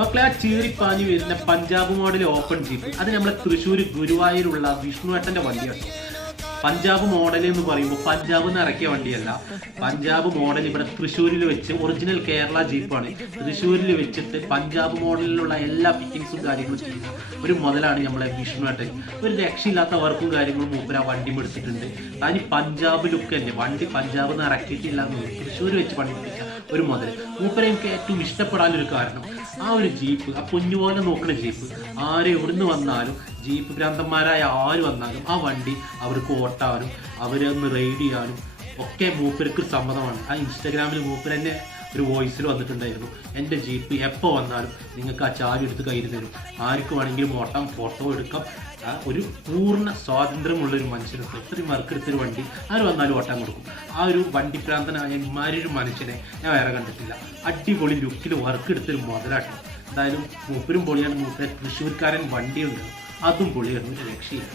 മക്കളെ ആ ചീറിപ്പാഞ്ഞു വരുന്ന പഞ്ചാബ് മോഡൽ ഓപ്പൺ ജീപ്പ് അത് നമ്മളെ തൃശ്ശൂർ ഗുരുവായൂരുള്ള വിഷ്ണുവേട്ടന്റെ വണ്ടിയാണ്. പഞ്ചാബ് മോഡൽ എന്ന് പറയുമ്പോൾ പഞ്ചാബ് നിന്ന് ഇറക്കിയ വണ്ടിയല്ല. പഞ്ചാബ് മോഡൽ ഇവിടെ തൃശ്ശൂരിൽ വെച്ച് ഒറിജിനൽ കേരള ജീപ്പാണ്. തൃശ്ശൂരിൽ വെച്ചിട്ട് പഞ്ചാബ് മോഡലിലുള്ള എല്ലാ ഫിറ്റിങ്സും കാര്യങ്ങളും ചെയ്യുന്ന ഒരു മുതലാണ് നമ്മളെ വിഷ്ണുവേട്ടൻ. ഒരു രക്ഷയില്ലാത്ത വർക്കും കാര്യങ്ങളും മൂപ്പര വണ്ടി എടുത്തിട്ടുണ്ട്. തനി പഞ്ചാബ് ലുക്ക് തന്നെ, വണ്ടി പഞ്ചാബ് നിന്ന് ഇറക്കിയിട്ടില്ല എന്നുള്ളത് തൃശ്ശൂർ വെച്ച് പണി പിടിച്ച ഒരു മുതൽ. മൂപ്പര എനിക്ക് ഏറ്റവും ഇഷ്ടപ്പെടാനൊരു കാരണം ആ ഒരു ജീപ്പ്, ആ കുഞ്ഞുപോലെ നോക്കുന്ന ജീപ്പ്. ആര് എവിടുന്ന് വന്നാലും ജീപ്പ് ഭ്രാന്തന്മാരായ ആര് വന്നാലും ആ വണ്ടി അവർക്ക് ഓട്ടാനും അവരൊന്ന് റൈഡ് ചെയ്യാനും ഒക്കെ മൂപ്പർക്ക് സമ്മതമാണ്. ആ ഇൻസ്റ്റാഗ്രാമിൽ മൂപ്പർ തന്നെ ഒരു വോയിസിൽ വന്നിട്ടുണ്ടായിരുന്നു, എൻ്റെ ജീപ്പ് എപ്പോൾ വന്നാലും നിങ്ങൾക്ക് ആ ചാവി എടുത്ത് കയ്യിൽ തരും, ആർക്ക് വേണമെങ്കിലും ഓട്ടാം, ഫോട്ടോ എടുക്കാം. ഒരു പൂർണ്ണ സ്വാതന്ത്ര്യമുള്ളൊരു മനുഷ്യർക്ക് ഇത്രയും വർക്കെടുത്തൊരു വണ്ടി ആര് വന്നാലും ഓട്ടാൻ കൊടുക്കും. ആ ഒരു വണ്ടി പ്രാന്തനായ ഇമാരൊരു മനുഷ്യനെ ഞാൻ വേറെ കണ്ടിട്ടില്ല. അടിപൊളി ലുക്കിൽ വർക്കെടുത്തൊരു മുതലാട്ടം. എന്തായാലും മൂപ്പരും പൊളിയാണ്. മൂപ്പരെ തൃശ്ശൂർക്കാരൻ വണ്ടിയുണ്ട്, അതും പൊളിയാണ്, ഒരു രക്ഷയില്ല.